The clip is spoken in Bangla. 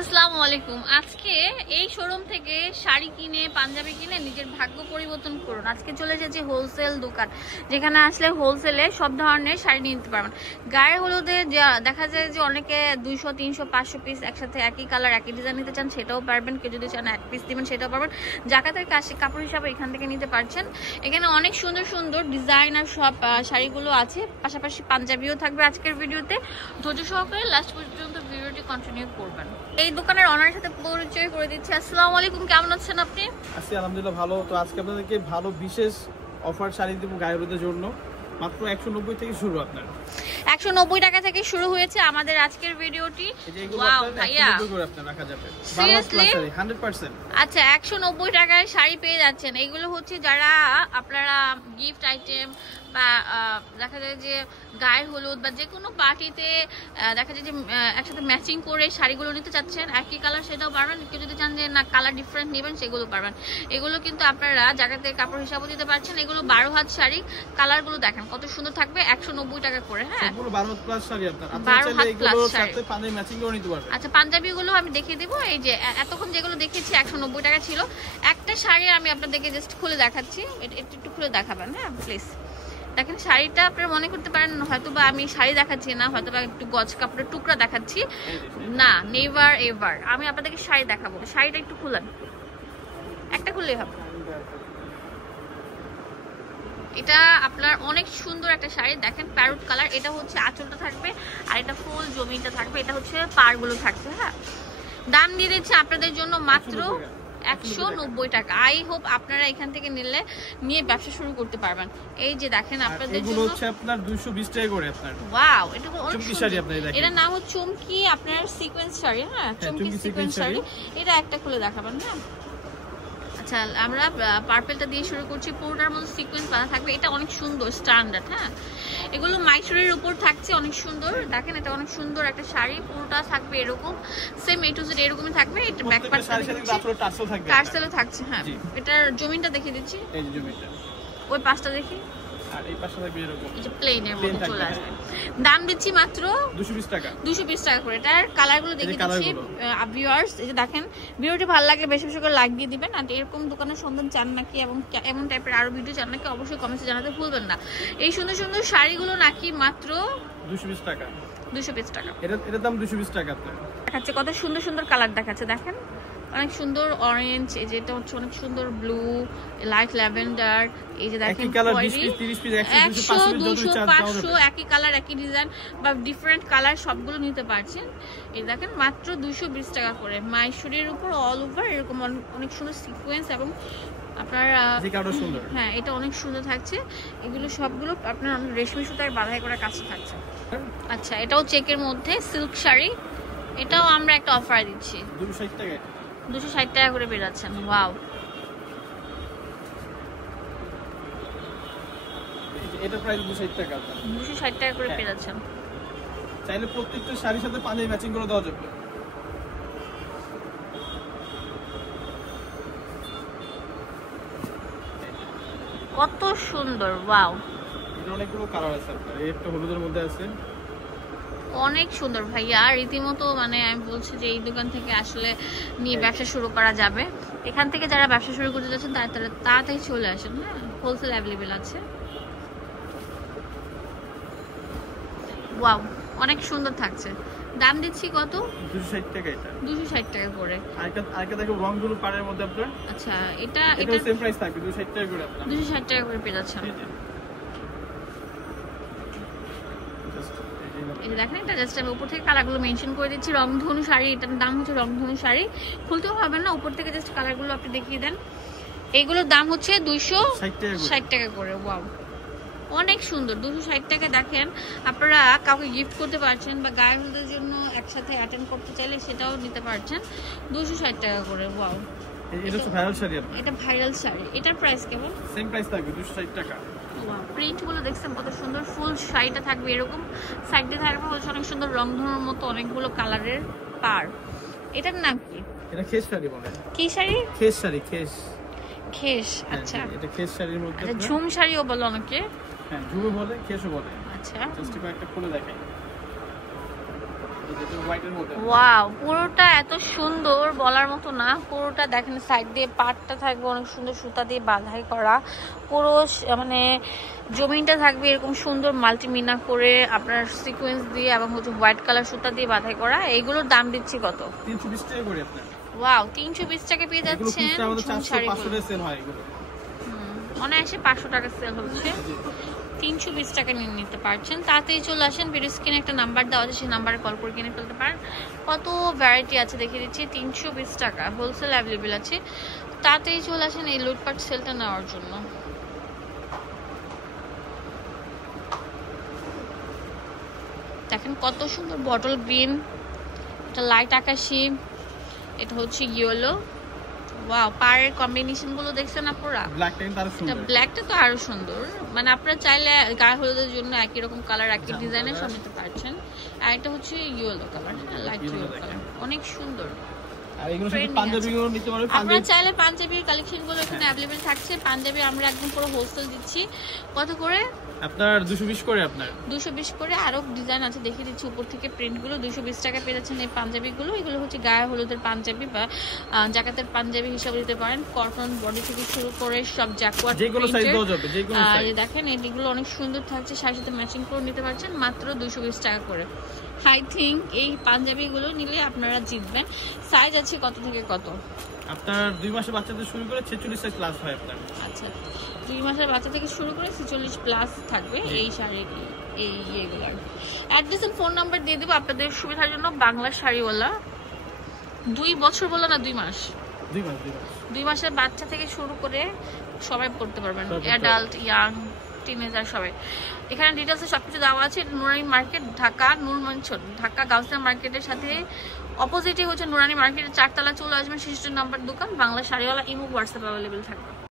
আসসালামু আলাইকুম। আজকে এই শোরুম থেকে শাড়ি কিনে পাঞ্জাবি কিনে নিজের ভাগ্য পরিবর্তন করুন। আজকে চলে এসেছি হোলসেল দোকান, যেখানে আসলে হোলসেলে সব ধরনের শাড়ি নিতে পারবেন। গায়ে হলুদে দেখা যায় যে অনেকে 200, 300, 500 পিস একসাথে একই কালার একই ডিজাইন নিতে চান, সেটাও পারবেন। কেউ যদি চান এক পিস দিবেন সেটাও পারবেন। জাকাতের কাপড় হিসাবে এখান থেকে নিতে পারছেন। এখানে অনেক সুন্দর সুন্দর ডিজাইন আর সব শাড়িগুলো আছে, পাশাপাশি পাঞ্জাবিও থাকবে আজকের ভিডিওতে। ধৈর্য সহকারে লাস্ট পর্যন্ত ভিডিওটি কন্টিনিউ করবেন। এই দোকানের অনারের সাথে পরিচয় করে দিচ্ছি। আসসালামু আলাইকুম, কেমন আছেন আপনি? আছি আলহামদুলিল্লাহ ভালো। তো আজকে আপনাদেরকে ভালো বিশেষ অফার শাড়ি দেব গায়ে হলুদের জন্য। মাত্র 190 থেকে শুরু। আপনার 190 টাকা থেকে শুরু হয়েছে আমাদের আজকের ভিডিওটি। ওয়াও ভাইয়া, আপনার রাখা যাবে সিরিয়াসলি 100%। আচ্ছা, 190 টাকায় শাড়ি পেয়ে যাচ্ছেন। এইগুলো হচ্ছে যারা আপনারা গিফট আইটেম বা দেখা যায় যে গায়ে হলুদ বা যে কোনো পার্টিতে দেখা যায় যে একসাথে ম্যাচিং করে শাড়িগুলো নিতে চাচ্ছেন, একই কালার সেটাও পারবেন। কেউ যদি চান যে না কালার ডিফারেন্ট নেবেন সেগুলো পারবেন। এগুলো কিন্তু আপনারা জায়গাতে কাপড় হিসাবও দিতে পারছেন। এগুলো 12 হাত শাড়ি, কালারগুলো দেখেন কত সুন্দর থাকবে, 190 টাকা করে। হ্যাঁ, পুরো 12 হাত প্লাস শাড়ি আপনারা 12 হাত প্লাস শাড়ি, সাথে পাঞ্জাবি ম্যাচিং করে নিতে পারবেন। আচ্ছা, পাঞ্জাবিগুলো আমি দেখিয়ে দেব। এই যে এতক্ষণ যেগুলো দেখিয়েছি 190 টাকা ছিল। একটা শাড়ি আমি আপনাদেরকে জাস্ট খুলে দেখাচ্ছি, এটা একটু খুলে দেখাবেন। হ্যাঁ প্লিজ দেখেন, শাড়িটা আপনারা মনে করতে পারেন হয়তো বা আমি শাড়ি দেখাচ্ছি না, হয়তো বা একটু গজ কাপড়ের টুকরা দেখাচ্ছি না, নেভার এভার আমি আপনাদেরকে শাড়ি দেখাবো। শাড়িটা একটু খুলেন, একটা খুললেই হবে। এটা আপনার অনেক সুন্দর একটা শাড়ি, দেখেন প্যারট কালার। এটা হচ্ছে আঁচলটা থাকবে আর এটা ফুল জমিটা থাকবে, এটা হচ্ছে পাড়গুলো থাকবে। হ্যাঁ, দাম দিয়ে দিচ্ছে আপনাদের জন্য মাত্র 190 টাকা। আই হোপ আপনারা এখান থেকে নিয়ে ব্যবসা শুরু করতে পারবেন। এই যে দেখেন আপনাদের জন্য হচ্ছে আপনার 220 টাকা করে। আপনার ওয়াও, এটা অনেক চুমকি শাড়ি আপনারা দেখেন, এটা নাম হচ্ছে চুমকি, আপনার সিকোয়েন্স শাড়ি। হ্যাঁ, চুমকি সিকোয়েন্স শাড়ি। এটা একটা খুলে দেখাবেন। হ্যাঁ, আচ্ছা আমরা পার্পলটা দিয়ে শুরু করছি। পুরোটার মধ্যে সিকোয়েন্স বাঁধা থাকবে, এটা অনেক সুন্দর স্ট্যান্ডার্ড। হ্যাঁ, এগুলো মাইসুরের উপর থাকছে, অনেক সুন্দর। দেখেন এটা অনেক সুন্দর একটা শাড়ি, পুরোটা থাকবে এরকম সেম এ টু জেড এরকমই থাকবে। এটা ব্যাক পার্টটা টার্সেলও থাকছে। হ্যাঁ, এটার জমিনটা দেখিয়ে দিচ্ছি, এই যে জমিটা, ওই পাশটা দেখি, আর এই পাশটা থাকবে এরকম, এই যে প্লেনের মধ্যে চলে আসবে। দাম দিচ্ছি মাত্র 220 টাকা, 220 টাকা করে। এটার কালারগুলো দেখিয়ে দিচ্ছি ভিউয়ার্স। এই যে দেখেন, ভিডিওটি ভালো লাগলে বেশি বেশি করে লাইক দিয়ে দিবেন। আর এরকম দোকানের সন্ধান চান নাকি এবং এমন টাইপের আরো ভিডিও চান নাকি অবশ্যই কমেন্টে জানাতে ভুলবেন না। এই সুন্দর সুন্দর শাড়িগুলো নাকি মাত্র 220 টাকা, 220 টাকা। এটার দাম 220 টাকা। আপনার দেখাচ্ছে কত সুন্দর সুন্দর কালার দেখাচ্ছে, দেখেন অনেক সুন্দর অরেঞ্জ, এই যে এটা হচ্ছে অনেক সুন্দর ব্লু, লাইট ল্যাভেন্ডার। এই যে দেখেন 100, 200, 500 একই কালার একই ডিজাইন বা ডিফারেন্ট কালার সবগুলো নিতে পারছেন। এই দেখেন মাত্র 220 টাকা করে। মাইসুরের উপর অল ওভার এরকম অনেক সুন্দর সিকোয়েন্স এবং আপনার হ্যাঁ এটা অনেক সুন্দর থাকছে। এগুলো সবগুলো আপনার রেশমি সুতার বাঁধাই করা কাছে থাকছে। আচ্ছা, এটাও চেকের মধ্যে সিল্ক শাড়ি, এটাও আমরা একটা অফার দিচ্ছি 260 টাকা, 260 টাকা করে পেয়ে যাচ্ছেন। ওয়াও, এটা প্রাইস 260 টাকা, 260 টাকা করে পেয়ে যাচ্ছেন। চাইলে প্রত্যেকটা শাড়ির সাথে পাঞ্জাবি ম্যাচিং করে দেওয়া যাবে। কত সুন্দর, ওয়াও। এটা অনেকগুলো কালার আছে আপনার, একটা হলুদের মধ্যে আছে, অনেক সুন্দর ভাইয়া। রীতিমতো মানে আমি বলছি যে এই দোকান থেকে আসলে নিয়ে ব্যবসা শুরু করা যাবে। এখান থেকে যারা ব্যবসা শুরু করতে যাচ্ছেন তাড়াতাড়ি চলে আসেন। হ্যাঁ, হোলসেল অ্যাভেলেবেল আছে। ওয়াও, অনেক সুন্দর থাকছে। দাম দিচ্ছি কত? 260 টাকা। এটা 260 টাকা করে। আরেকটা দেখো রংগুলো পাড়ের মধ্যে আপনার। আচ্ছা, এটা সেম প্রাইস থাকবে 260 টাকা করে। আপনার 260 টাকা করে পেয়ে যাচ্ছেন। এই যে দেখেন, এটা জাস্ট আমি উপর থেকে কালারগুলো মেনশন করে দিচ্ছি। রংধনু শাড়ি, এটার দাম হচ্ছে রংধনু শাড়ি। খুলতেও হবে না, উপর থেকে জাস্ট কালারগুলো আপনি দেখিয়ে দেন। এগুলোর দাম হচ্ছে 260 টাকা করে। ওয়াও, অনেক সুন্দর। 260 টাকা। দেখেন আপনারা কাউকে গিফট করতে পারছেন বা গায়ে হলুদের জন্য একসাথে অ্যাটেন্ড করতে চাইলে সেটাও নিতে পারছেন 260 টাকা করে। ওয়াও, এটা হচ্ছে ভাইরাল শাড়ি। এটা ভাইরাল শাড়ি, এটার প্রাইস কেমন? সেম প্রাইস থাকবে 260 টাকা। প্রিন্ট গুলো দেখছেন কত সুন্দর, ফুল শাড়িটা থাকবে এরকম, সাইডে থাকবে হচ্ছে অনেক সুন্দর রংধনুর মতো অনেকগুলো কালারের পার। এটার নাম কি? এটা খেস শাড়ি বলে। কি শাড়ি? খেস শাড়ি, খেস। আচ্ছা, এটা খেস শাড়ির মধ্যে। আচ্ছা, ঝুম শাড়িও বলে অনেকে। হ্যাঁ, ঝুমও বলে, খেসও বলে। আচ্ছা, জাস্ট একটা খুলে দেখাই। হোয়াইটের মধ্যে। ওয়াও, পুরোটা এত সুন্দর বলার মতো না। পুরোটা দেখেন সাইড দিয়ে পাটটা থাকবে অনেক সুন্দর সুতা দিয়ে বাঁধাই করা, পুরো মানে জমিনটা থাকবে এরকম সুন্দর মাল্টিমিনা করে আপনার সিকোয়েন্স দিয়ে এবং হচ্ছে হোয়াইট কালার সুতা দিয়ে বাঁধাই করা। এইগুলোর দাম দিচ্ছি কত? 320 টাকা করে আপনার। ওয়াও, 320 টাকা পেয়ে যাচ্ছেন শাড়িগুলো সেল হয় এগুলো। অনায়াসে 500 টাকা সেল হচ্ছে, 320 টাকা নিয়ে নিতে পারছেন। তাতেই চলে আসেন, ভিডিও স্ক্রিনে একটা নাম্বার দেওয়া আছে, সেই নাম্বারে কল করে কিনে ফেলতে পারেন। কত ভ্যারাইটি আছে দেখিয়ে দিচ্ছি, 320 টাকা হোলসেল অ্যাভেলেবেল আছে। তাতেই চলে আসেন এই লুটপাট সেলটা নেওয়ার জন্য। দেখেন কত সুন্দর বটল গ্রিন, এটা লাইট আকাশি, এটা হচ্ছে ইয়েলো। ওয়াও, পাড়ের কম্বিনেশন গুলো দেখছেন আপনারা? ব্ল্যাকটা তো আরো সুন্দর। মানে আপনারা চাইলে গায়ে হলুদের জন্য একই রকম কালার একই ডিজাইনের সব নিতে পারছেন। আর এটা হচ্ছে yellow colour, light yellow colour, অনেক সুন্দর। আর এগুলো শুধু পাঞ্জাবিগুলো নিতে পারবেন। আপনারা চাইলে পাঞ্জাবির কালেকশনগুলো এখানে अवेलेबल থাকছে। পাঞ্জাবি আমরা একদম পুরো হোলসেল দিচ্ছি। কত করে? আপনার 220 করে। আপনার 220 করে। আরো ডিজাইন আছে দেখিয়ে দিচ্ছি উপর থেকে, প্রিন্টগুলো 220 টাকা পেয়ে যাচ্ছেন এই পাঞ্জাবিগুলো। এগুলো হচ্ছে গায়ে হলুদের পাঞ্জাবি বা জাকাতের পাঞ্জাবি হিসাবে দিতে পারেন। কটন বডি থেকে শুরু করে সব জ্যাকওয়ার্ড, যেগুলো সাইজ দেওয়া যাবে, যেগুলো সাইজ। আর দেখেন এগুলো অনেক সুন্দর থাকছে, শাড়ির সাথে ম্যাচিং করে নিতে পারছেন মাত্র 220 টাকা করে। আই থিঙ্ক এই পাঞ্জাবিগুলো নিলে আপনারা জিতবেন। সাইজ আছে কত থেকে কত? আপনার 2 মাসের বাচ্চাদের শুরু করে 46 সাইজ প্লাস হয় আপনার। আচ্ছা, 2 মাসের বাচ্চা থেকে শুরু করে 46 প্লাস থাকবে এই শাড়ি, এই এগুলার। অ্যাড্রেস এন্ড ফোন নাম্বার দিয়ে দেবো আপনাদের সুবিধার জন্য। বাংলা শাড়িওয়ালা। 2 বছর বললো না 2 মাস? 2 মাসের বাচ্চা থেকে শুরু করে সবাই পড়তে পারবেন, অ্যাডাল্ট, ইয়াং, টিনেজার সবাই। এখানে ডিটেলসে সবকিছু দেওয়া আছে। নুরানি মার্কেট, ঢাকা নুরমঞ্চন, ঢাকা গাউসিয়া মার্কেটের সাথে অপোজিটে হচ্ছে নুরানি মার্কেটের 4 তলা চলে আসবেন, 66 নম্বর দোকান। বাংলা শাড়িওয়ালা। ইমো হোয়াটসঅ্যাপ অ্যাভেলেবেল থাকবে।